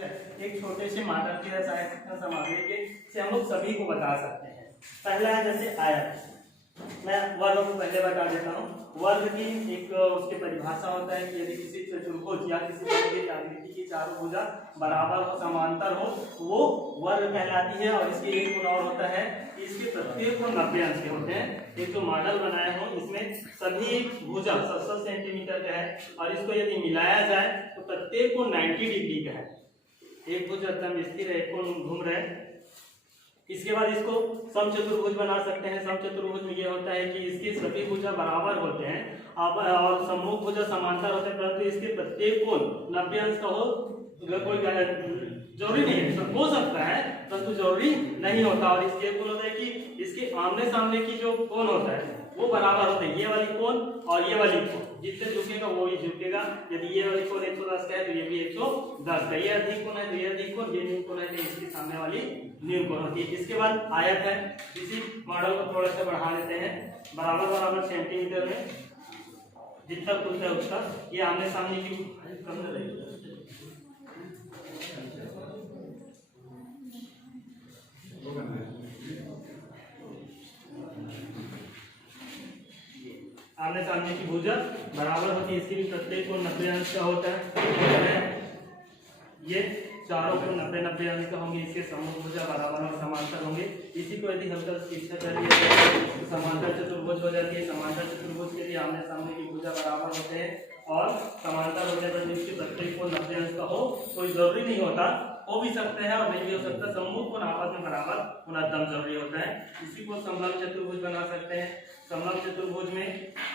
एक छोटे से मॉडल की रसायन सामग्री के से हम लोग सभी को बता सकते हैं। पहला है जैसे आयत, मैं वर्ग को पहले बता देता हूँ। वर्ग की एक उसकी परिभाषा होता है कि यदि किसी चतुर्भुज या किसी की आकृति की चारों भुजा बराबर हो, समांतर हो, वो वर्ग कहलाती है। और इसके एक गुण और होता है कि इसके प्रत्येक को 90 अंश के होते हैं। एक जो मॉडल बनाया हो इसमें सभी भुजा 70 सेंटीमीटर का है और इसको यदि मिलाया जाए तो प्रत्येक को 90 डिग्री का है। एक भुज एकदम स्थिर है, एक कोण घूम रहा है। इसके बाद इसको समचतुर्भुज बना सकते हैं। समचतुर्भुज में यह होता है कि इसकी सभी भुजा बराबर होते हैं और सम्मुख भुजा समांतर होते हैं, परंतु इसके प्रत्येक कोण 90 अंश का हो। कोई जरूरी नहीं है, हो सकता है परंतु जरूरी नहीं होता। और इसके एक गुण होता है कि इसके आमने सामने की जो कोण होता है वो बराबर होते हैं। ये वाली कोण और ये वाली कोण जितने झुकेगा वो ही झुकेगा। यदि ये वाली कोण 110 का है तो ये भी 110 का। ये अधिक कोण है तो ये अधिक कोण, ये न्यून कोण है तो इसके सामने वाली न्यून कोण होती है। इसके बाद आयत है। इसी मॉडल को थोड़ा सा बढ़ा लेते हैं। बराबर सेंटीमीटर में जितना खुलता है उसका, ये आमने सामने की कम रहेगी। आमने सामने की भुजा बराबर होती है, इसकी भी प्रत्येक को 90 अंश का होता है। ये चारों को 90-90 अंश का होंगे। इसके सम्मुख भुजा बराबर और समांतर होंगे। इसी को यदि हम इच्छा करेंगे तो समांतर चतुर्भुज हो जाती है। समांतर चतुर्भुज के लिए आमने सामने की भुजा बराबर होते हैं और समांतर होने पर इसके प्रत्येक को 90 अंश का हो। कोई जरूरी नहीं होता, हो भी सकता है और नहीं भी हो सकता। सम्मुख और आपस में बराबर होना एकदम जरूरी होता है। इसी को समलंब चतुर्भुज बना सकते हैं। समलंब चतुर्भुज में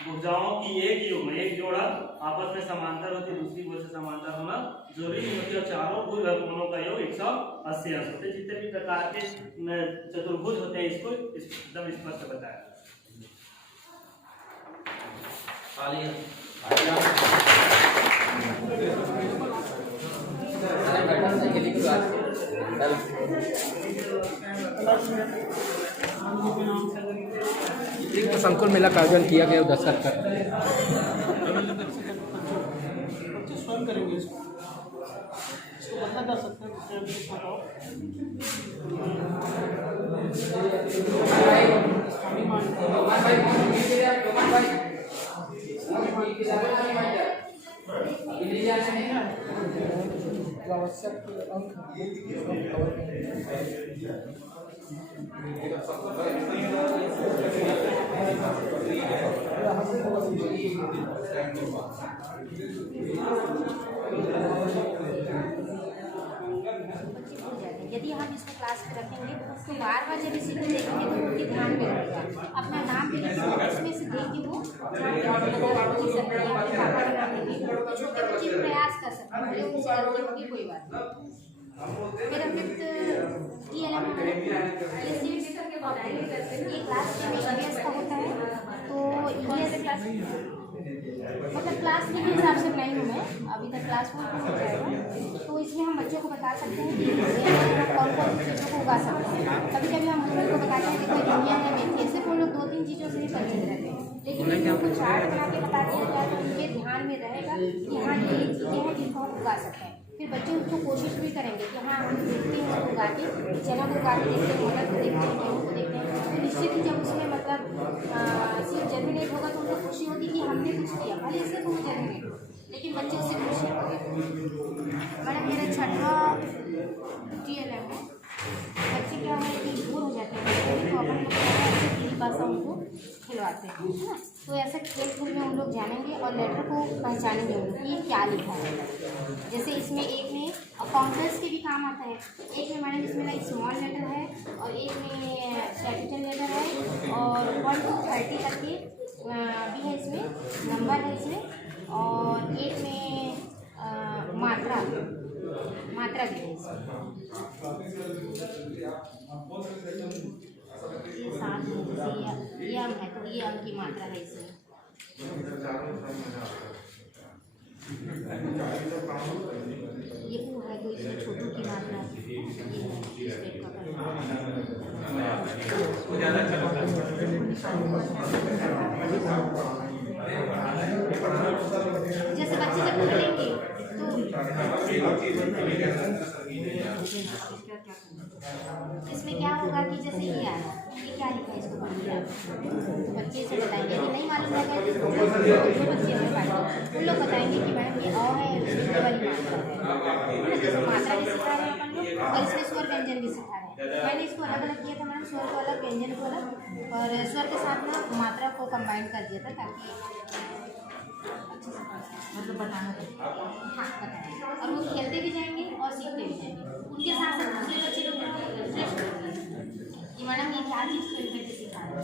भुजाओं की एक युग्म, एक जोड़ा आपस में समांतर होती है, दूसरी भुजा से समांतर होना जरूरी नहीं होती। और चारों भुज कोणों का योग 180 अंश होते हैं। जितने भी प्रकार के चतुर्भुज होते हैं इसको एकदम स्पष्ट बताया। एक तो संकुल मेला का आयोजन किया गया दस्तखत कर स्वयं करेंगे इसको बदला कर सकते हैं। आवश्यक अंक यदि हम इसको क्लास में रखेंगे तो बार जब इसी को देखेंगे तो उनके ध्यान में रहेगा। अपना नाम भी इसमें से देख के वो छोटे बच्चे प्रयास कर सकते हैं, उनसे गलती होगी कोई बात नहीं। फिर हमने ये क्लास में का होता है तो ये क्लास मतलब क्लास के हिसाब से बनाई हूँ मैं। अभी तक क्लास 4 हो जाएगा तो इसमें हम बच्चों को बता सकते हैं कि कौन कौन सी चीज़ों को उगा सकते हैं। कभी कभी हम उनको बताते हैं कि कोई दुनिया है मेथी, सिर्फ उन लोग 2-3 चीज़ों से ही परिचित रहते हैं। लेकिन यदि उनको चार्ट बना के बता दिया जाए तो उनके ध्यान में रहेगा कि हाँ ये चीज़ें हैं जिनको हम उगा सकते हैं। फिर बच्चे उसको कोशिश भी करेंगे कि हाँ हम देखते हैं उसको उगा के, चना को उगा के देखते हैं, मटर को देखते हैं, गेहूँ को देखते हैं। तो निश्चित ही जब उसमें मतलब सिर्फ जर्मिनेट होगा तो उनको खुशी होती कि हमने कुछ किया, भले इससे तो जर्मिनेट हो लेकिन बच्चे उससे खुशी होंगे। मैडम मेरा 6वां TLM है। बच्चे क्या है कि दूर हो जाते हैं तो अपन लोग भाषा उनको खिलवाते हैं, है ना। तो ऐसे खेल खेल में उन लोग जानेंगे और लेटर को पहचानेंगे उन लोग ये क्या लिखा है। जैसे इसमें एक में काउंटर्स के भी काम आता है। एक में मैडम इसमें लाइक स्मॉल लेटर है और एक में कैपिटल लेटर है और 1 to 30 तक के भी है इसमें, नंबर है इसमें। और एक में मात्रा भी है इसमें। ये 7 जैसे ये अंक है तो ये अंक की मात्रा है इसमें। ये वो है तो इसमें छोटू की मात्रा जैसे बच्चे जब खेलेंगे तो इसमें क्या होगा कि जैसे ये आया, ये क्या लिखा है इसको पढ़ लिया, तो बच्चे से बताएंगे कि नहीं मालूम है जो बच्चे हमें बांटे उन लोग बताएंगे कि मैडम ये अ है, इसमें वाली मात्रा है, जैसे मात्रा भी सिखा रहे हैं अपन लोग और इसमें स्वर व्यंजन भी सिखा रहे हैं। मैंने इसको अलग अलग किया था मैडम, स्वर को अलग, व्यंजन को अलग, और स्वर के साथ ना मात्रा को कंबाइन कर दिया था ताकि अच्छे से मतलब बताना था। हाँ बताएंगे, और वो खेलते भी जाएंगे और सीखते भी जाएंगे, उनके साथ साथ दूसरे बच्चे लोग इंटरेस्ट होंगे कि मैडम ये क्या चीज़ खेल खेलते सिखा रहे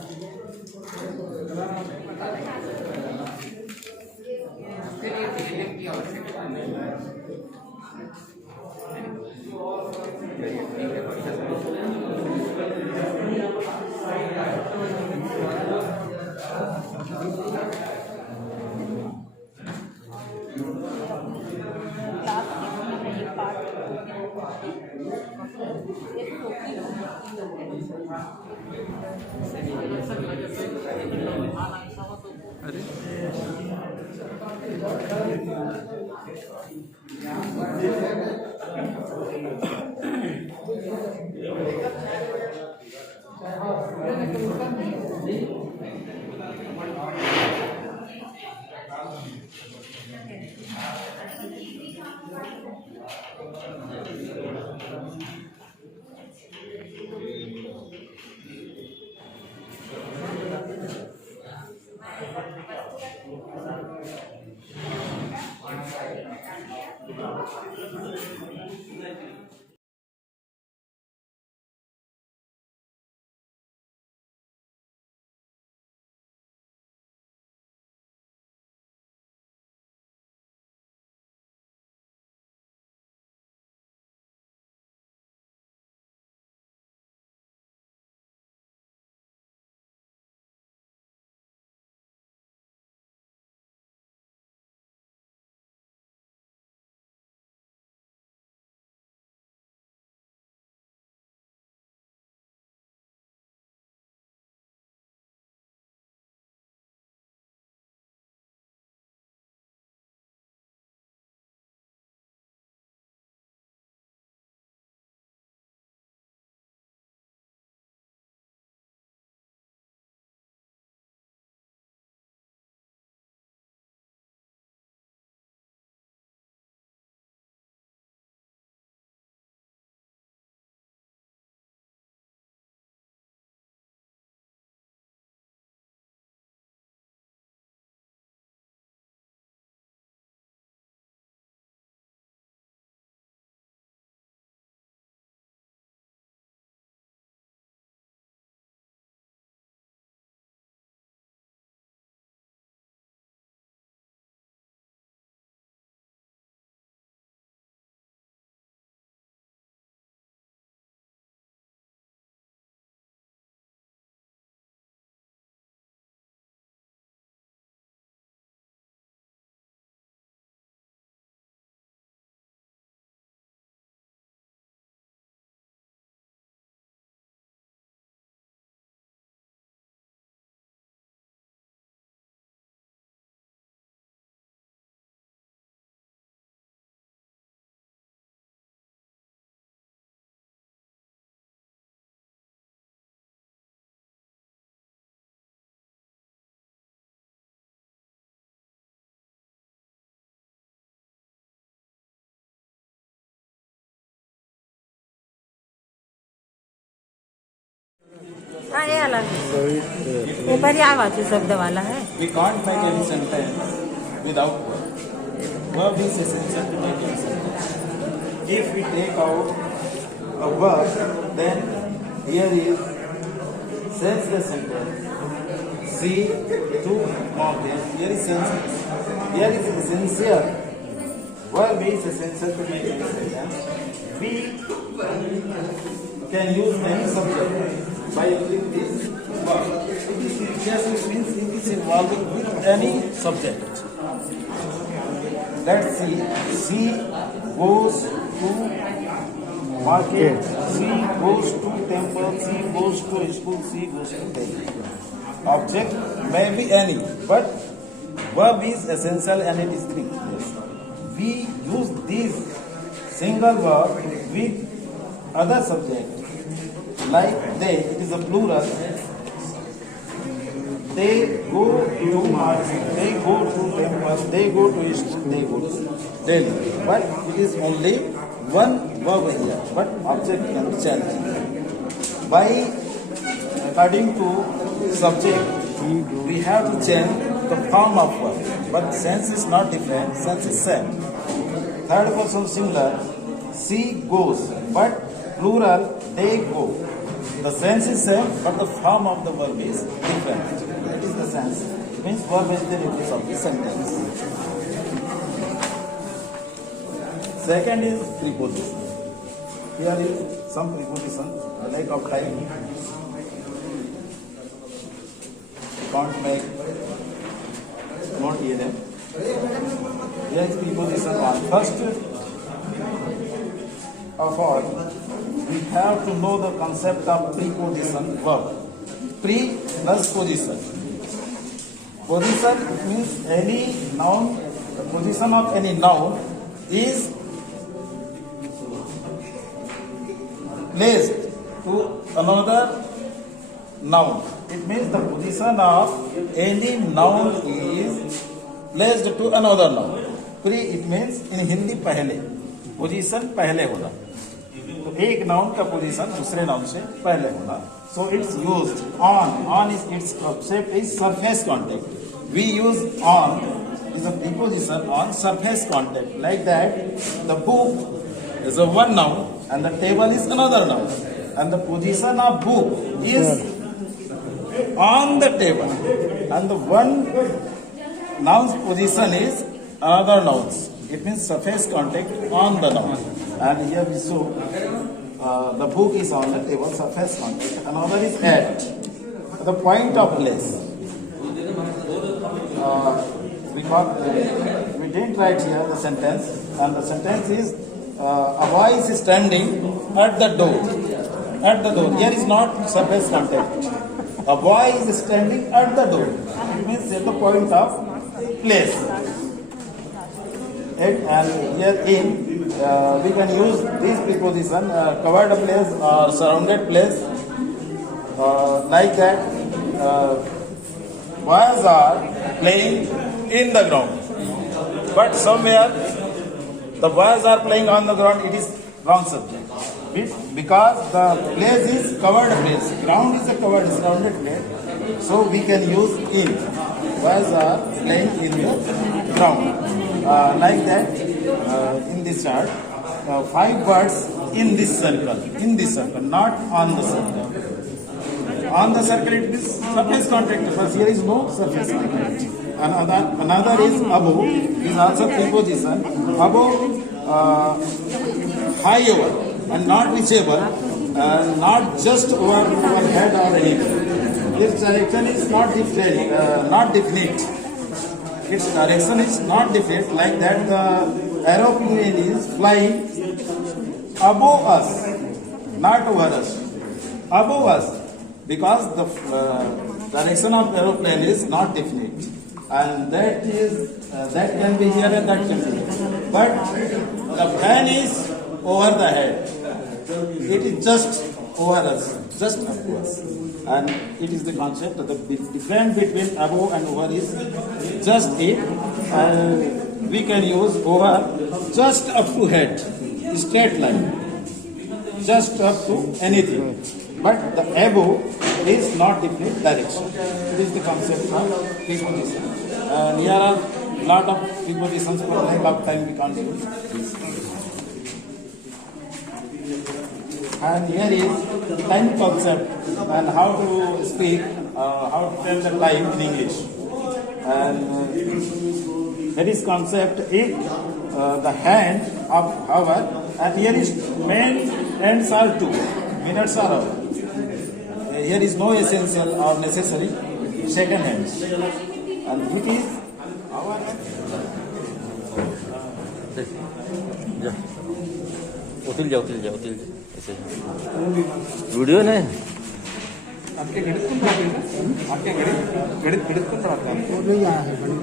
हाँ ये अलग है, ये पर्यायवाची शब्द वाला है। We can't make any sentence without verb. Verb is essential to make any sentence. If we take out a verb, then here is senseless sentence. See two mountains. Here is senseless. Here is essential. Verb is essential to make any sentence. We can use any subject by using this verb. Yes, it means it is involving with any subject. Let's see. She goes to market. She goes to temple. She goes to school. She goes to temple. Object may be any, but verb is essential and it is three. Yes. We use these single verb with other subject. Like they, it is a plural. They go to Mars, they go to temples, they go to East, they go to Delhi. But it is only one verb here, but object can change. By according to subject, we have to change the form of verb, but sense is not different, sense is same. Third person singular, she goes, but plural, they go. The sense is same, but the form of the verb is different. That is the sense. It means verb is the replace of the sentence. Second is preposition. Here is some preposition. The lack of time. Can't make. Not here. Here is preposition one. First of all, we have to know the concept of preposition verb. Pre plus position. Position means any noun, the position of any noun is placed to another noun. It means the position of any noun is placed to another noun. Pre it means in Hindi पहले. Position पहले होना. तो एक noun का position दूसरे noun से पहले होना. So it's used on is its concept is surface contact. We use on is a preposition on surface contact. Like that, the book is a one noun and the table is another noun, and the position of book is on the table, and the one noun's position is another noun's. It means surface contact on the noun. And here we show the book is on the table, surface contact. Another is at the point of place. We didn't write here the sentence, and the sentence is a boy is standing at the door. At the door. Here is not surface contact. A boy is standing at the door. It means at the point of place. And here in we can use this preposition covered place or surrounded place. Like that, boys are playing in the ground, but somewhere the boys are playing on the ground. It is wrong subject because the place is covered place. Ground is a covered surrounded place, so we can use in. Boys are playing in the ground. Like that, in this chart, 5 birds in this circle, not on the circle. On the circle it is surface contact, but here is no surface contact. Another is above, is also preposition. Above, high over, and not reachable, not just over head or anything. This direction is not definite. Its direction is not definite. Like that, the aeroplane is flying above us, not over us. Above us, because the direction of aeroplane is not definite, and that can be here and that can be here. But the fan is over the head. It is just over us, just up to us. And it is the concept that the difference between above and over is just it, and we can use over just up to head, straight line, just up to anything. But the above is not definite direction. It is the concept of preposition. And here are lot of prepositions. For lack of time we can't use this. And here is time concept and how to speak, how to tell the time in English. And that is concept if the hand of hour, and here is main ends are 2, minutes are hour. Here is no essential or necessary second hands. And which is hour and उतिल जाओ ऐसे video नहीं आपके गणित कौन पढ़ाते हैं? आपके गणित कौन पढ़ाते हैं? नहीं आया है गणित।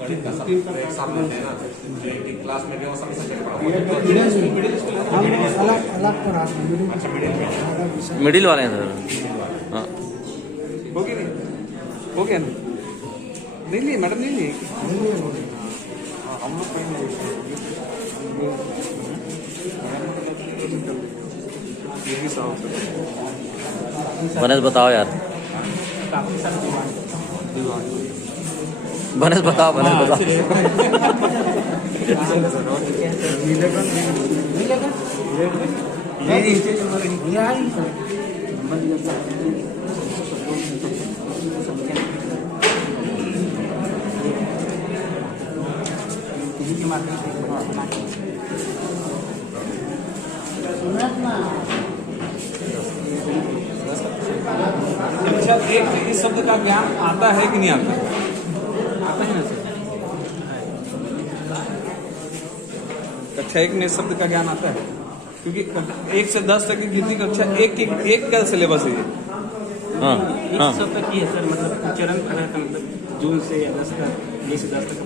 गणित का सब एक साथ लेते हैं ना, एक क्लास में भी वो सब सब्जेक्ट पढ़ाओ। अलग अलग पढ़ाते हैं। अच्छा मिडिल में मिडिल वाले हैं सर। हाँ हो गया नहीं, हो गया नहीं लिए मैडम नहीं लिए। हम लोग बनस बताओ यार, बनस बताओ, बनस बताओ। अच्छा, एक इस शब्द का ज्ञान आता है कि नहीं आता? आता है ना सर? कक्षा 1 में इस शब्द का ज्ञान आता है, क्योंकि 1 से 10 तक की कितनी कक्षा एक का सिलेबस है ये। हाँ हाँ सब तक ही है सर, मतलब चरण का रहता, मतलब जून से अगस्त तक, 20 से 10 तक।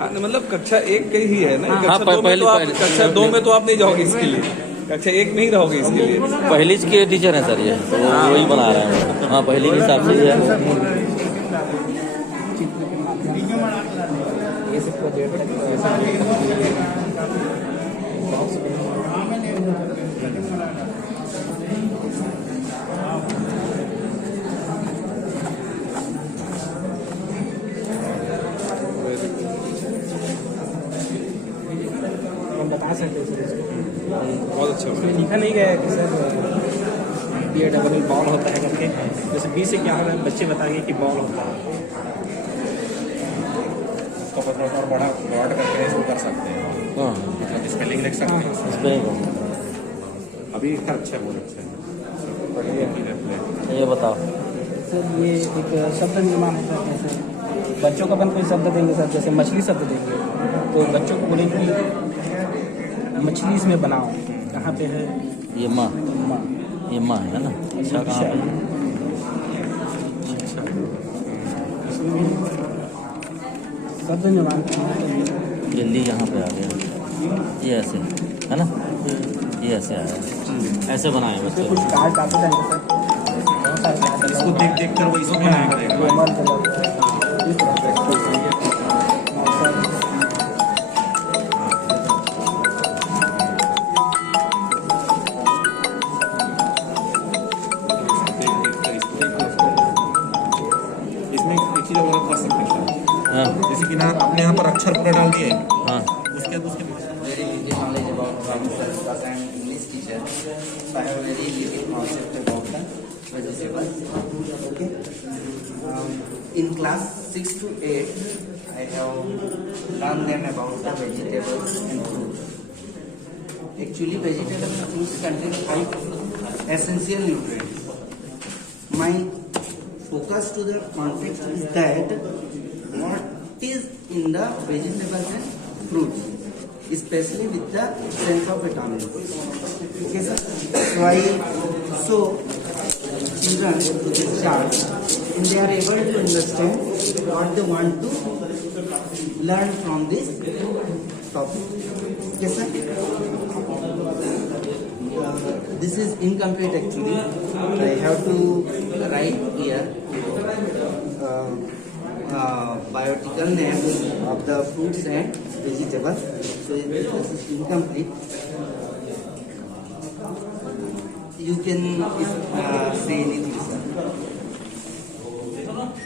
हाँ, मतलब कक्षा 1 का ही है ना। हाँ, कक्षा 2 में तो आप, पहले कक्षा 2 में तो आप नहीं जाओगे इसके लिए, कक्षा 1 में ही रहोगे इसके लिए। पहली के टीचर हैं सर ये, तो वही बना रहे हैं। हाँ पहली के हिसाब से ही है। बता सकते हैं सर इसको। बहुत अच्छा इसमें लिखा नहीं गया है कि सर ये डबल बॉल होता है करके, जैसे 20 से क्या होगा बच्चे बताएंगे कि बॉल होता है। इसको मतलब और बड़ा ब्रॉड करके इसको कर सकते हैं, हाँ मतलब स्पेलिंग लिख सकते हैं। इस पे अभी इतना अच्छा है, बहुत अच्छा है। ये बताओ सर ये एक शब्द निर्माण होता है। जैसे बच्चों को अपन कोई शब्द देंगे सर, जैसे मछली शब्द देंगे तो बच्चों को बोलेंगे कि मछली इसमें बनाओ, कहाँ पे है ये माँ, माँ। ये माँ है ना। अच्छा कहाँ पे? शब्द निर्माण करना है। ये ली यहाँ पे आ गया, ये ऐसे है ना, ये ऐसे आया, ऐसे बनाए बच्चे। कुछ कार्ड आते जाएंगे सर, बहुत सारे कार्ड इसको देख देख कर वो इसमें आएगा। कोमल कलर, इस तरह से। इसमें एक चीज और कर सकते हैं, हाँ जैसे कि ना आपने यहाँ पर अक्षर पूरा डाल दिए, हाँ उसके बाद उसके Very little knowledge about vegetables because I am English teacher. So I have very little concept about the vegetables. Okay. In class 6 to 8, I have learned them about the vegetables and fruits. Actually, vegetables and fruits contain 5 essential nutrients. My focus to the context is that what is in the vegetables and fruits, especially with the sense of vitamins. Okay, sir. So I show children to this chart, and they are able to understand what they want to learn from this topic. Okay, sir. This is incomplete actually. I have to write here biotical names of the fruits and vegetables. So this is incomplete. You can say anything, sir.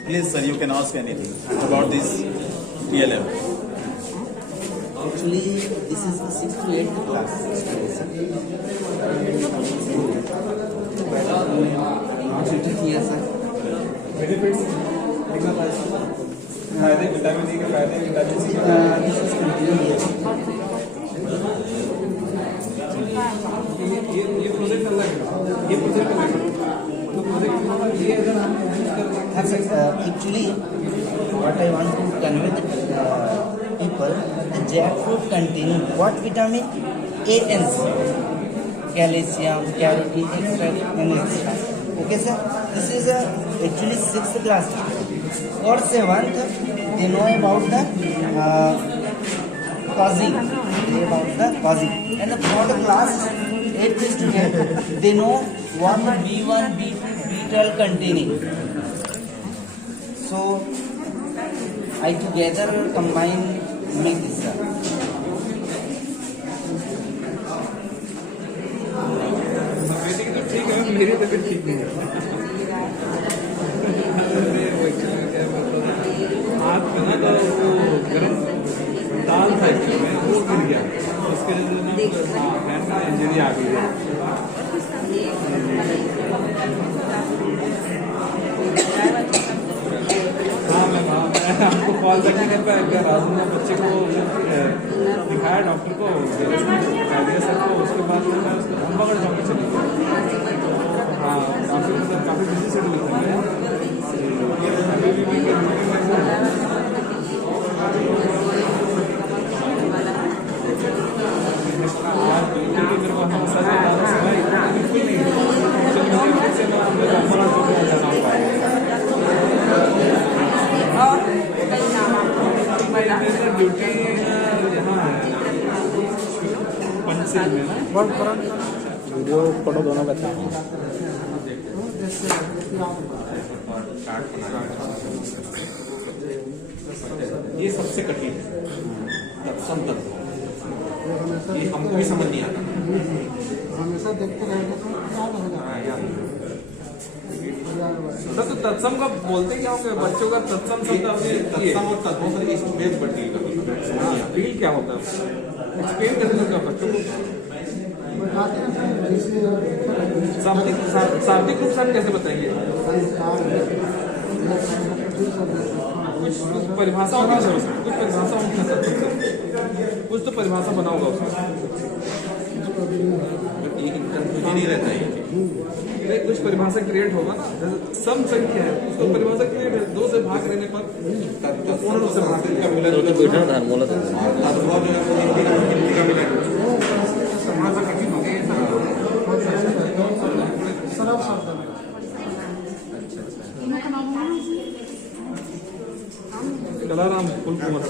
Please, sir, you can ask anything about this TLM. Actually, this is the 6th to 8th class. Yes, sir. Benefits लिखना था इसको, फायदे vitamin A के फायदे, vitamin C के This is completely here. ये project अलग है, ये प्रोजेक्ट अलग है। तो प्रोजेक्ट ये अगर हम Actually, what I want to convey to people, the jackfruit contain what vitamin? A and C, calcium, carotene, extract, and extra. Okay, sir. This is actually 6th class. For 7th, they know about the causing. They about the causing. And for the class 8th student, they know what the B1, B2, B12 containing. So I together combine make this. बेटी तो ठीक है, मेरी तबीयत ठीक नहीं है। हाथ में ना तो वो गर्म दाल था एक्चुअली में, वो गिर गया, उसके लिए ना हैंड में इंजरी आ गई है। हाँ मैं आपको कॉल करने के बाद राजू ने बच्चे को दिखाया डॉक्टर को, सर को, उसके बाद मैं अम्बागढ़ जाऊँगा चले। हाँ काफ़ी बिजी शेड्यूल था मेरा। अभी भी मेरे को हमसा से बिल्कुल नहीं से मैं अम्बागढ़ जाना पाया। ड्यूटी यहाँ पंचशील में ना वीडियो फोटो दोनों बताओ। ये सबसे कठिन है तत्सम तत्व, ये हमको भी समझ नहीं आता। हमेशा देखते रहेंगे तो याद हो जाएगा। तो तत्सम का बोलते क्या होंगे बच्चों का तत्सम शब्द तत्सम और तत्वों से इसको भेद बढ़ती है। फील क्या होता है, एक्सप्लेन कर दूंगा बच्चों को। शाब्दिक रूप से हम कैसे बताएंगे, कुछ परिभाषा होगी सर, कुछ परिभाषा होगी ना सर, कुछ तो परिभाषा बना होगा उसमें। नहीं रहता है नहीं, कुछ परिभाषा क्रिएट होगा ना, जैसे सम संख्या है उसको परिभाषा क्रिएट है, 2 से भाग रहने पर पूर्ण रूप से भाग सरल शब्द में कलाराम फुल कुमार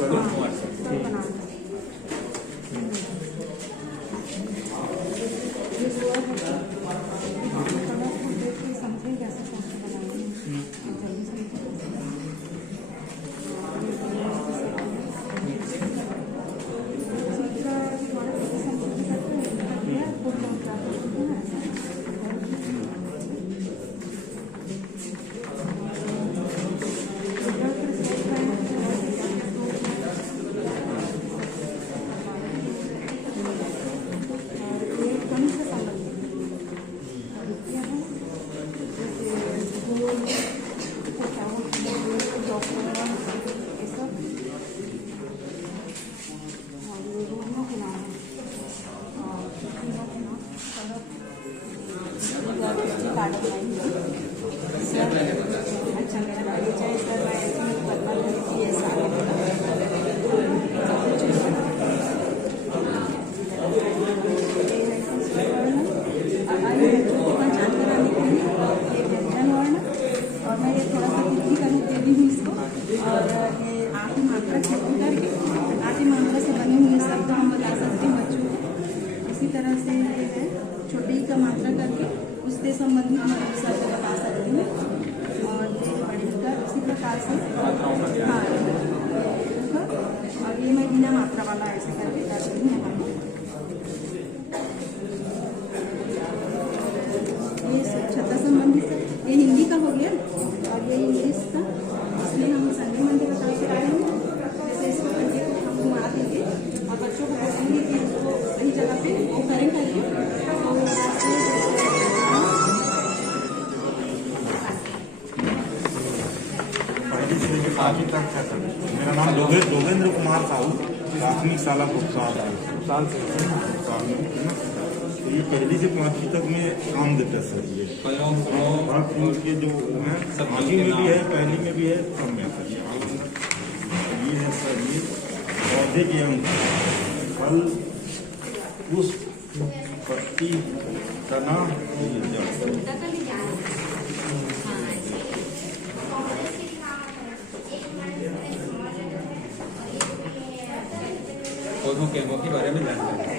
संबंधित शब्द बता सकती हूँ और ये बढ़कर इसी प्रकार से हाँ और ये मैं बिना मात्रा वाला ऐसे करके करती हूँ। ये छत्ता संबंधी से ये हिंदी का हो गया और ये इंग्लिश का, इसलिए हम संडे मंडे बता के रहे हैं। जैसे इसको करके हम घुमा देंगे और बच्चों को बताएंगे कि इसको सही जगह पे वो करें करके आगे तक क्या कर। मेरा नाम योगेंद्र कुमार साहू, प्राथमिक शाला प्रोत्साहन तो ये 1ली से 5वीं तक में काम देता है सर। ये के जो है आगे में भी है, 1ली में भी है, सब में सर। ये है सर, ये पौधे के अंग, फल, पुष्प, पत्ती, तना, ओके वो के बारे में जानते हैं।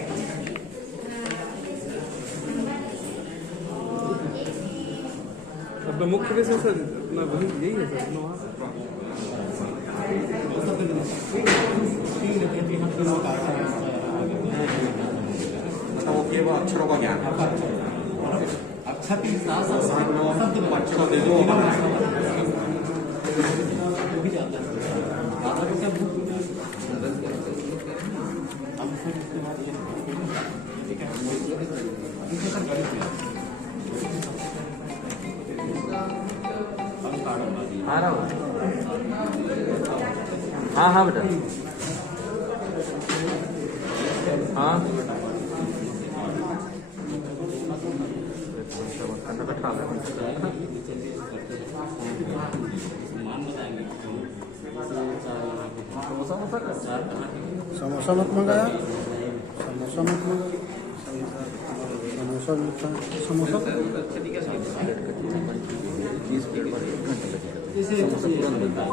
अब मुख्य विषय सर अपना वही यही है सर अपना मतलब वो केवल अक्षरों का ज्ञान है। बच्चों को दे दो आ रहा हूँ। हाँ हाँ बेटा हाँ समोसा मत मंगाया, समोसा मत मंगाया, समोसा समोसा तुरंत बनता है।